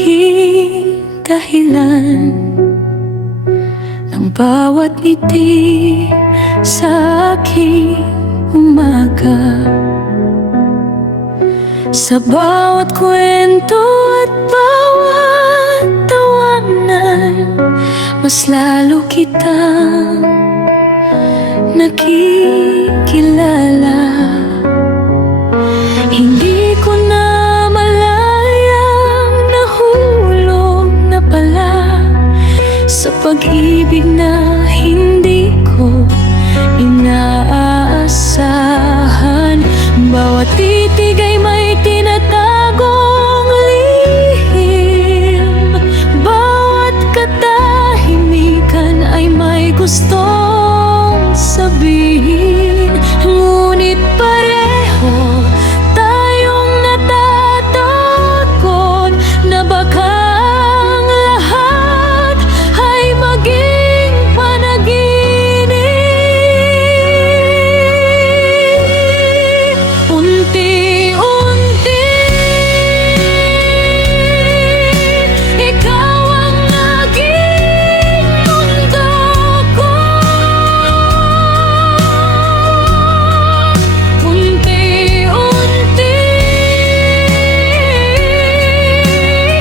naging dahilan ng bawat ngiti sa aking umaga. Sa bawat kwento at bawat tawanan, mas lalo kitang nakikilala. Hindi ko na malayang nahulog na pala sa pag-ibig na hindi ko inaasahan. Bawat titig ay may tinatagong lihim, bawat katahimikan ay may gustong sabihin. Ngunit pareho tayong natatakot na baka ang lahat ay maging panaginip. Unti-unti ikaw ang naging mundo ko. Unti-unti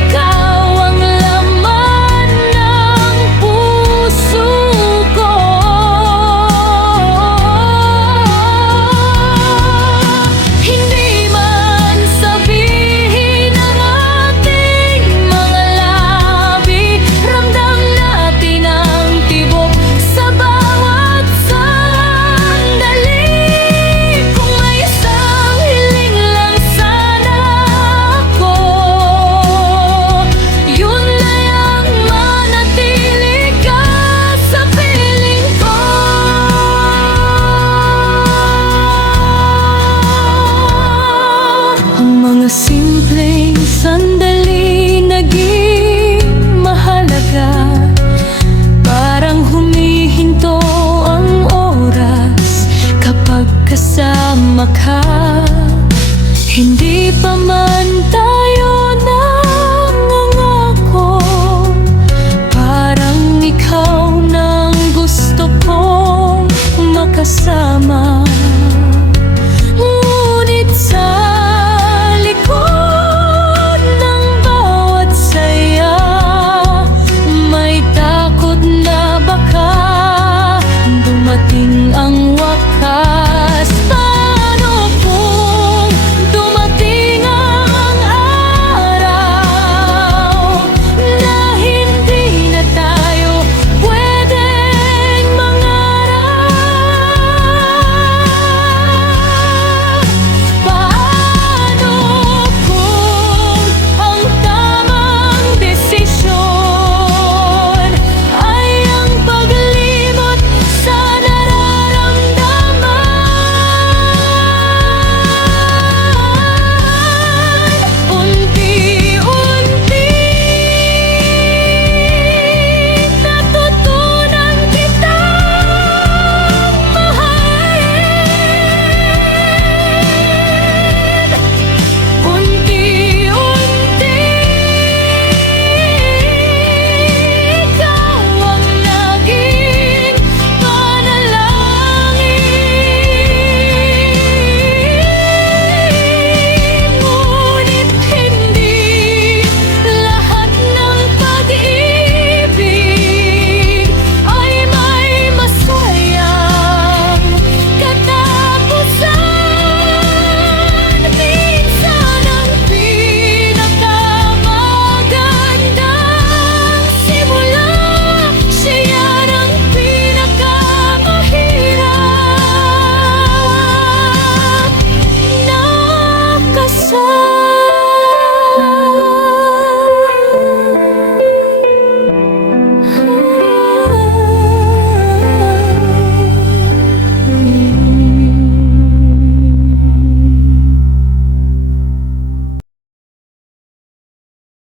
ikaw ang laman ng puso ko. Hindi man sabihin ang ating mga labi, ramdam natin ang tibok sa bawat sandali. Kung may isang hiling lang sana ako, yun na yung manatili ka sa piling ko. Ang mga simpleng sandali naging mahalaga, parang humihinto ang oras kapag kasama ka. Hindi pa man